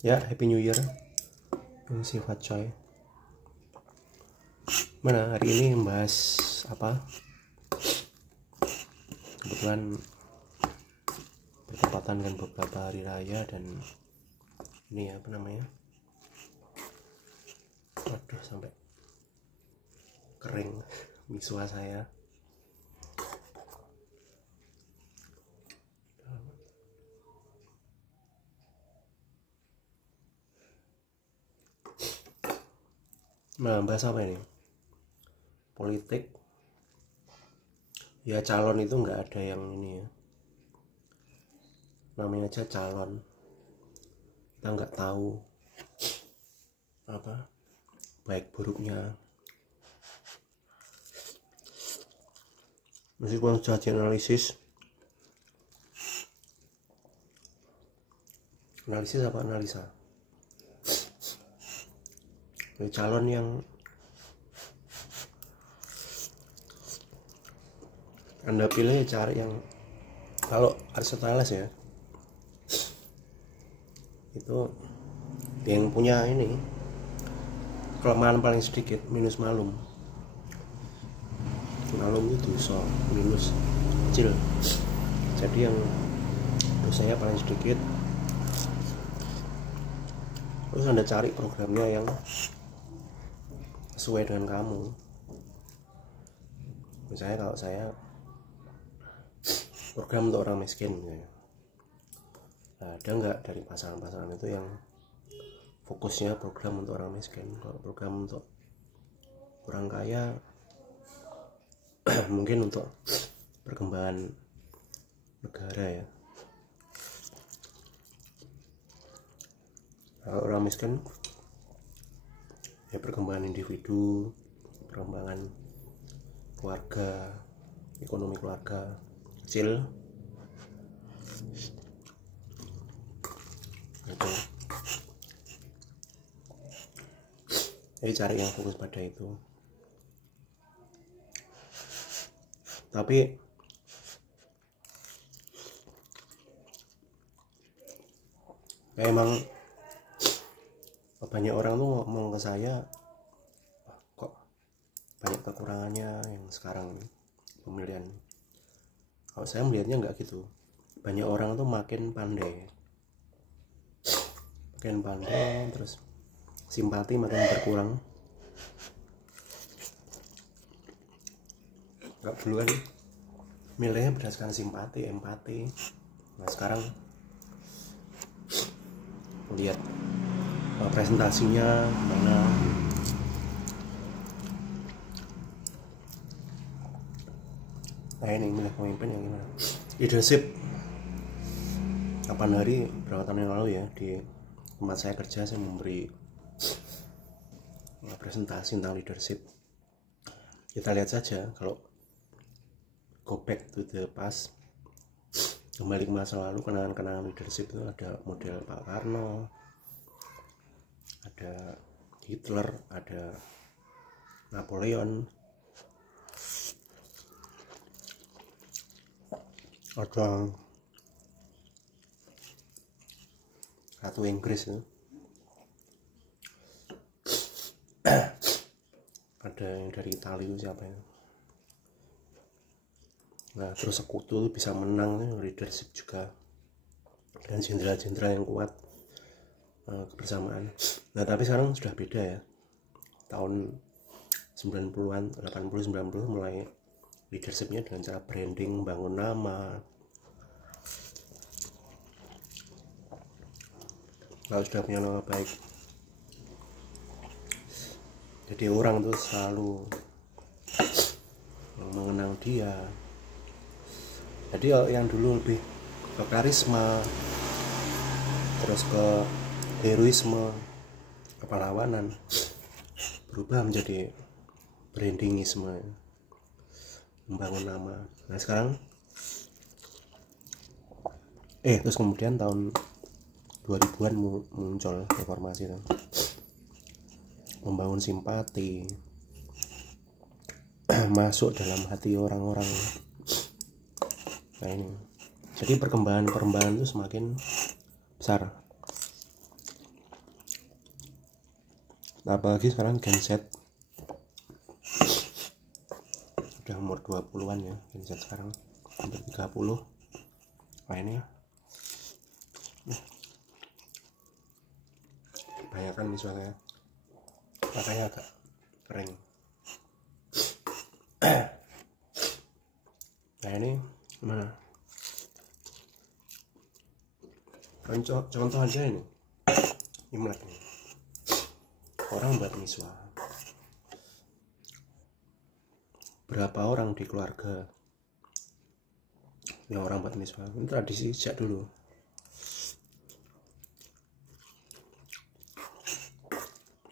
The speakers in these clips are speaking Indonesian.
Ya, Happy New Year. Ini sifat coy. Mana hari ini membahas apa? Kebetulan bertepatan dengan beberapa hari raya dan ini apa namanya? Waduh, sampai kering misua saya. Nah, bahas apa ini? Politik. Ya, calon itu nggak ada yang ini ya. Namanya aja calon. Kita nggak tahu apa baik buruknya. Meskipun sudah analisis apa analisa? Calon yang Anda pilih cari yang, kalau Aristoteles ya, itu yang punya ini kelemahan paling sedikit, minus malum. Malum itu dosa, minus kecil. Jadi yang dosanya paling sedikit. Terus Anda cari programnya yang sesuai dengan kamu. Misalnya kalau saya program untuk orang miskin misalnya. Nah, ada nggak dari pasangan-pasangan itu yang fokusnya program untuk orang miskin? Kalau program untuk orang kaya mungkin untuk perkembangan negara ya. Kalau orang miskin ya perkembangan individu, perkembangan keluarga, ekonomi keluarga kecil itu. Jadi cari yang fokus pada itu. Tapi emang banyak orang tuh ngomong ke saya, kok banyak kekurangannya yang sekarang pemilihan. Kalau saya melihatnya nggak gitu. Banyak orang tuh makin pandai, terus simpati makin berkurang. Nggak dulu kan milihnya berdasarkan simpati, empati. Nah sekarang lihat presentasinya mana. Nah ini milih pemimpin yang gimana? Leadership. 8 hari berapa tahun yang lalu ya, di tempat saya kerja saya memberi presentasi tentang leadership. Kita lihat saja, kalau go back to the past, kembali ke masa lalu, kenangan-kenangan leadership itu ada model Pak Karno, ada Hitler, ada Napoleon, ada Ratu Inggris ya. Ada yang dari Italia siapa ya. Nah terus sekutu bisa menang, leadership juga, dan jenderal-jenderal yang kuat, kebersamaan. Nah tapi sekarang sudah beda ya. Tahun 90-an, 80-90 mulai leadershipnya dengan cara branding, bangun nama. Kalau sudah punya nama baik, jadi orang tuh selalu mengenang dia. Jadi yang dulu lebih ke karisma, terus ke heroisme, kepahlawanan, berubah menjadi brandingisme, membangun nama. Nah sekarang terus kemudian tahun 2000-an muncul reformasi itu, membangun simpati, masuk dalam hati orang-orang. Nah ini, jadi perkembangan itu semakin besar. apalagi sekarang Gen Z udah umur 20-an ya, Gen Z sekarang hampir 30. Nah ini kebanyakan misalnya makanya agak kering. Nah ini mana contoh aja ini Imlek nih, orang buat miswa, berapa orang di keluarga yang orang buat miswa. Ini tradisi sejak dulu.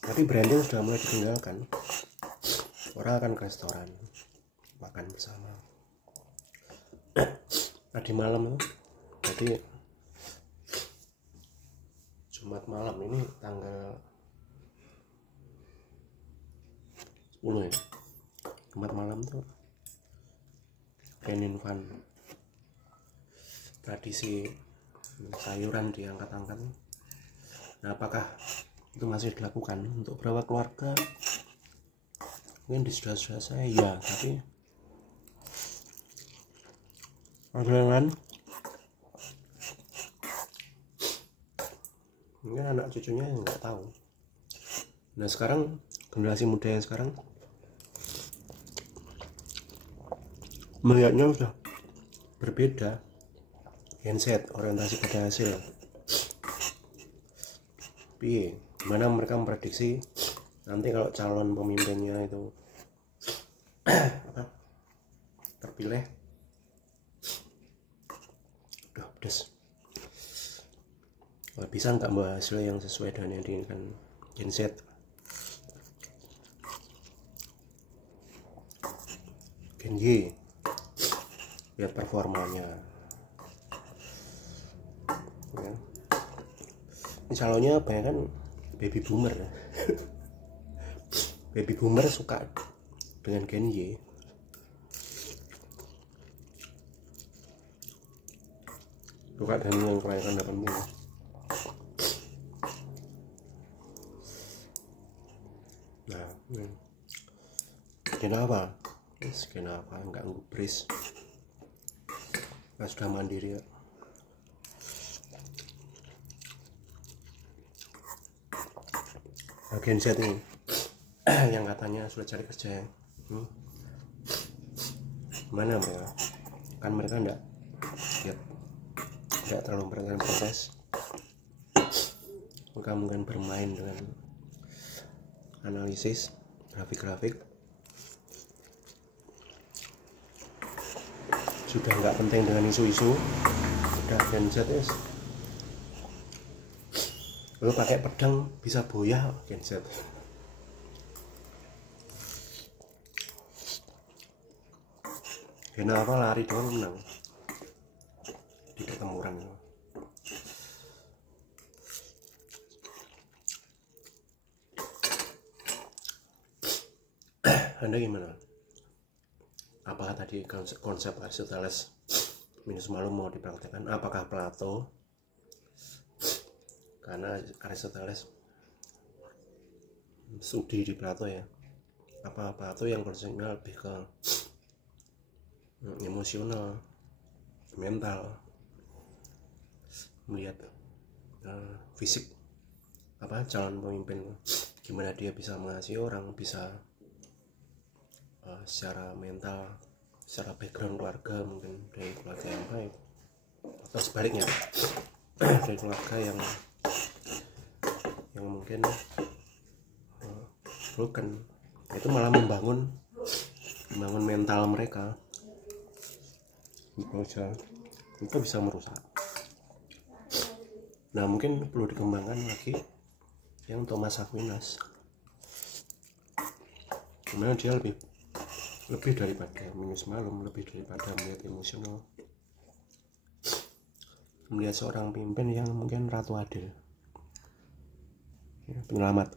Tapi branding sudah mulai ditinggalkan. Orang akan ke restoran makan bersama. Tadi malam jadi Jumat malam ini tanggal 10 ya. Jumat malam tuh Renin Fun, tradisi sayuran diangkat-angkat. Nah apakah itu masih dilakukan untuk beberapa keluarga? Mungkin di saudara saya ya, tapi ada yang lain mungkin anak cucunya yang nggak tahu. Nah sekarang generasi muda yang sekarang melihatnya sudah berbeda. Gen Z orientasi pada hasil. Tapi gimana mereka memprediksi nanti kalau calon pemimpinnya itu terpilih, udah pedes. Bisa nggak membawa hasil yang sesuai dengan yang diinginkan Gen Z? Gen Y, lihat performanya ya. Ini calonnya banyak kan baby boomer. Baby boomer suka dengan Gen Y. Suka dengan yang kelahiran 80. Nah, kenapa? Kenapa nggak ngubris? Nah, sudah mandiri ya. Gen Z ini yang katanya sudah cari kerja ya. Mana mereka? Kan mereka enggak terlalu memperhatikan proses. Mereka mungkin bermain dengan analisis grafik-grafik. Sudah nggak penting dengan isu-isu. Udah Gen Z ya. Lalu pakai pedang bisa boyah Gen Z. Kenapa lari doang menang di pertempuran? Anda gimana? Apakah tadi konsep Aristoteles minus malum mau dipraktekkan? Apakah Plato? Karena Aristoteles studi di Plato ya. Apa Plato yang konsepnya lebih ke emosional, mental, melihat fisik calon pemimpin, gimana dia bisa mengasihi orang, bisa secara mental, secara background keluarga, mungkin dari keluarga yang baik atau sebaliknya dari keluarga yang mungkin broken, itu malah membangun mental mereka. Itu bisa merusak. Nah mungkin perlu dikembangkan lagi yang Thomas Aquinas, dimana dia lebih daripada minus malum, lebih daripada melihat emosional, melihat seorang pemimpin yang mungkin ratu adil ya, penyelamat.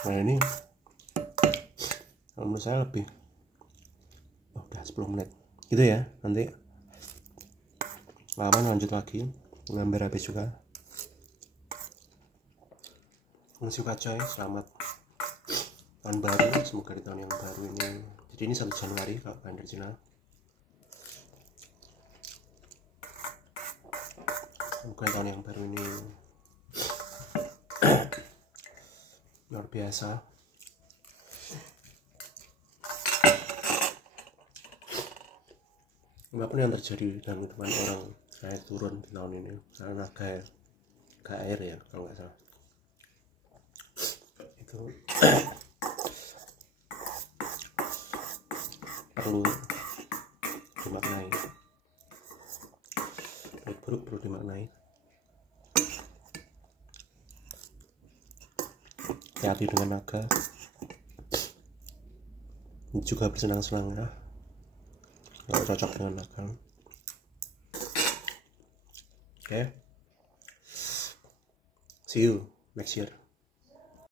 Nah ini menurut saya lebih udah 10 menit gitu ya. Nanti lama lanjut lagi, hampir habis juga. Masih coy, selamat tahun baru, semoga di tahun yang baru ini, jadi ini 1 Januari kalau kalender Cina, semoga tahun yang baru ini luar biasa. Apapun yang terjadi dalam kehidupan orang, saya turun di tahun ini karena naga air ya kalau nggak salah itu perlu dimaknai, baik buruk perlu dimaknai. Hati-hati dengan naga, juga bersenang-senang ya kalau cocok dengan naga. Oke, see you next year.